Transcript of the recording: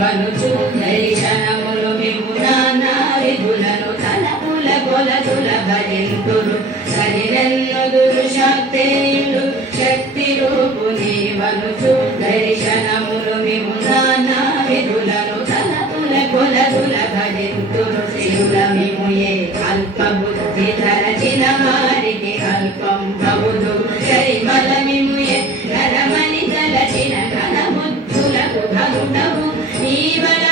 వనుచు దర్శనములు మిమునా విధులను తలపుల కొలతుల భరింతురు సరినెన్నుదురు శక్తేయులు శక్తి రూపుని వనుచు దర్శనములు మిమునా విధులను తలపుల కొలతుల భరింతురు శివుల మిముయే అల్ప బుద్ధి ధరచిన వారికి అల్పం భవుదు శరిమల మిముయే నరమని తలచిన ఘన బుద్ధులకు భగుడవు నీవల